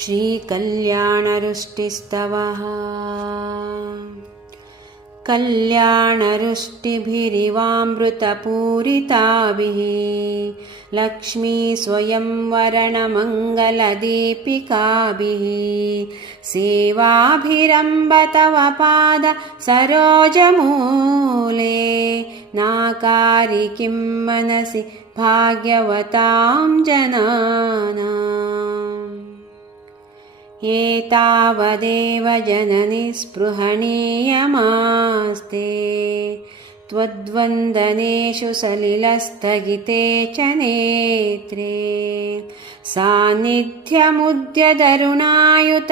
श्रीकल्याणरुष्टिस्तवः कल्याणरुष्टिभिरिवामृतपूरिताभिः लक्ष्मीस्वयंवरणमङ्गलदीपिकाभिः सेवाभिरम्ब तव पाद सरोजमूले नाकारि किं मनसि भाग्यवतां जनानाम् एतावदेव जननि स्पृहणीयमास्ते त्वद्वन्दनेषु सलिलस्थगिते च नेत्रे सान्निध्यमुद्यदरुणायुत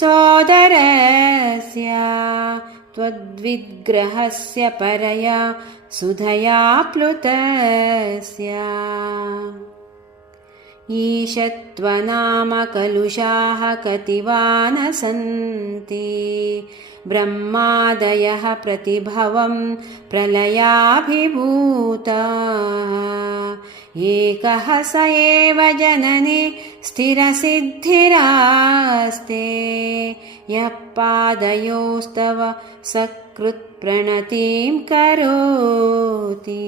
सोदरस्य त्वद्विग्रहस्य परया सुधया प्लुतस्य ईशत्वनामकलुषाः कतिवा न सन्ति ब्रह्मादयः प्रतिभवं प्रलयाभिभूताः एकः स एव जननी स्थिरसिद्धिरास्ते यः पादयोस्तव सकृत्प्रणतिं करोति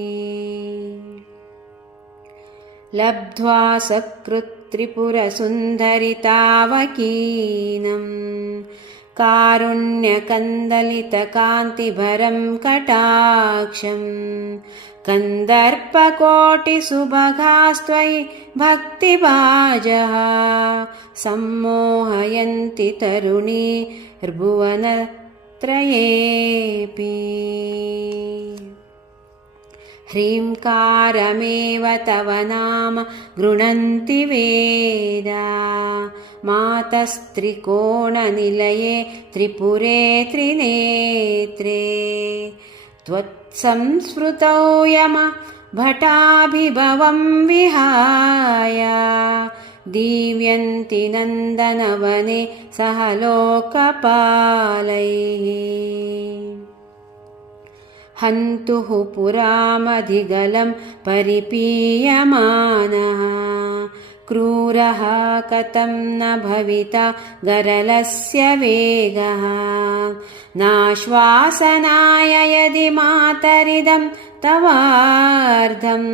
लब्ध्वा सकृत्त्रिपुरसुन्दरितावकीनं कारुण्यकन्दलितकान्तिभरं कटाक्षं कन्दर्पकोटिसुभगास्त्वयि भक्तिभाजः सम्मोहयन्ति तरुणीर्भुवनत्रयेऽपि ह्रीङ्कारमेव तव नाम गृह्णन्ति वेदा मातस्त्रिकोणनिलये त्रिपुरे त्रिनेत्रे त्वत्संस्मृतौ यम भटाभिभवं विहाय दीव्यन्ति नन्दनवने सह लोकपालैः हन्तुः पुरामधिगलं परिपीयमानः क्रूरः कथं न भविता गरलस्य वेगः नाश्वासनाय यदि मातरिदं तवार्धं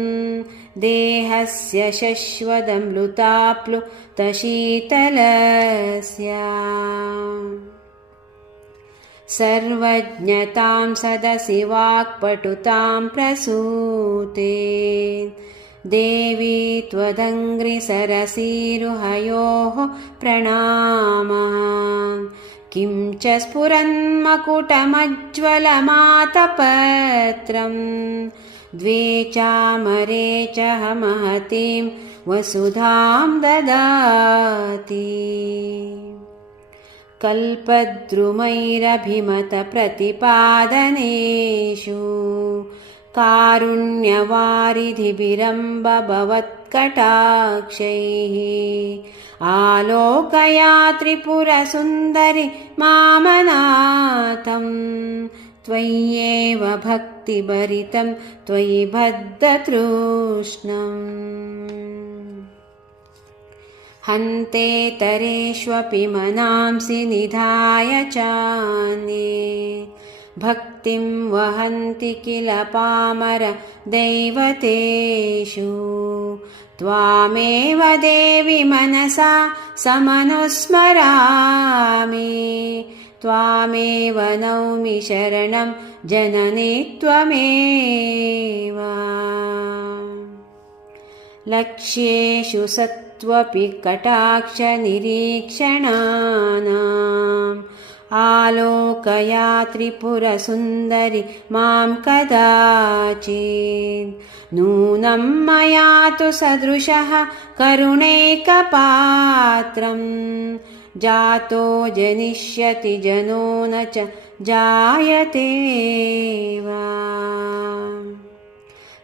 देहस्य शश्वदमृताप्लुतशीतलस्य सर्वज्ञतां सदसि वाक्पटुतां प्रसूते देवी त्वदङ्घ्रिसरसीरुहयोः प्रणामः किं च स्फुरन्मकुटमज्ज्वलमातपत्रं द्वे चामरे च महतीं वसुधां ददाति कल्पद्रुमैरभिमतप्रतिपादनेषु कारुण्यवारिधिभिरम्ब भवत्कटाक्षैः आलोकया त्रिपुरसुन्दरि मामनाथं त्वय्येव भक्तिभरितं त्वयि बद्धतृष्णम् हन्तेतरेष्वपि मनांसि निधाय चान्ये भक्तिं वहन्ति किल पामर दैवतेषु त्वामेव देवि मनसा समनुस्मरामि त्वामेव नौमि शरणं जननि त्वमेव लक्ष्येषु सत्त्वपि कटाक्षनिरीक्षणानाम् आलोकया त्रिपुरसुन्दरि मां कदाचित् नूनं मया तु सदृशः करुणैकपात्रं जातो जनिष्यति जनो न च जायते वा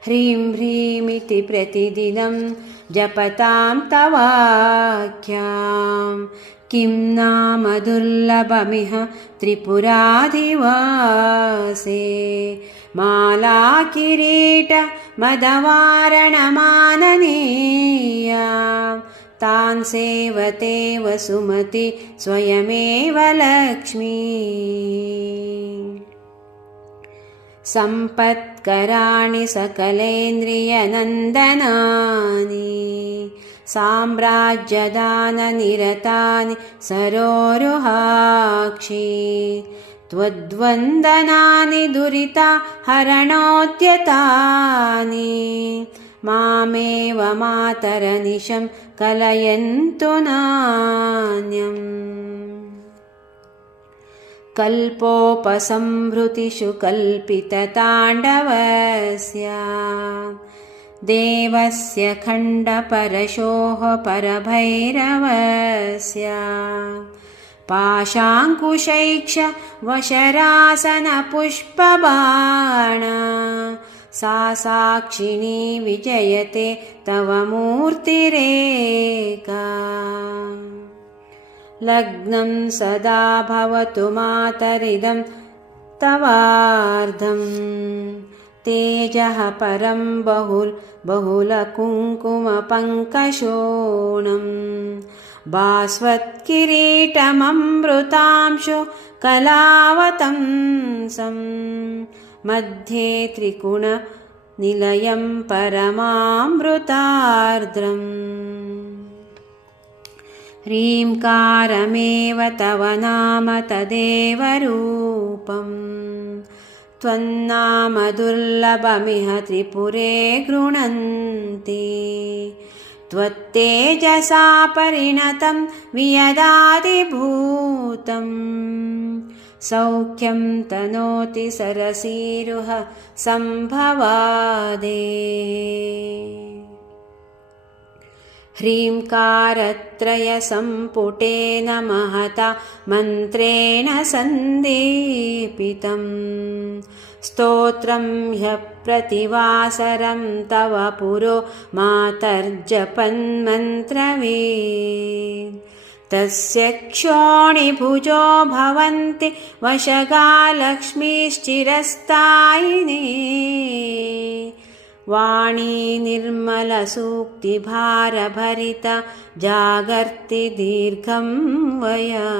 ह्रीं ह्रीमिति प्रतिदिनं जपतां तवाख्यां किं नाम दुर्लभमिह त्रिपुराधिवासे माला किरीट मदवारणमाननीया तान् सेवते वसुमति स्वयमेव लक्ष्मी सम्पत्कराणि सकलेन्द्रियनन्दनानि साम्राज्यदाननिरतानि सरोरुहाक्षी त्वद्वन्दनानि दुरिता हरणोद्यतानि मामेव मातरनिशं कलयन्तु नान्यम् कल्पोपसंहृतिषु कल्पितताण्डवस्य देवस्य खण्डपरशोः परभैरवस्य पाशाङ्कुशैक्ष वशरासनपुष्पबाण सा साक्षिणी विजयते तव मूर्तिरेका लग्नं सदा भवतु मातरिदं तवार्धं तेजः परं बहुलकुङ्कुमपङ्कशोणं भास्वत्किरीटममृतांशु कलावतंसं मध्ये त्रिगुणनिलयं परमामृतार्द्रम् ह्रीङ्कारमेव तव नाम तदेव रूपम् त्वन्नाम दुर्लभमिह त्रिपुरे गृह्णन्ति त्वत्तेजसा परिणतं वियदादिभूतम् सौख्यं तनोति सरसीरुह सम्भवादे ह्रीङ्कारत्रयसम्पुटेन महता मन्त्रेण सन्दीपितं स्तोत्रं ह्यप्रतिवासरं तव पुरो मातर्जपन्मन्त्रवीत् तस्य क्षोणिभुजो भवन्ति वशगा लक्ष्मीश्चिरस्थायिनी वाणी निर्मलसूक्तिभारभरिता जागर्ति दीर्घं वया।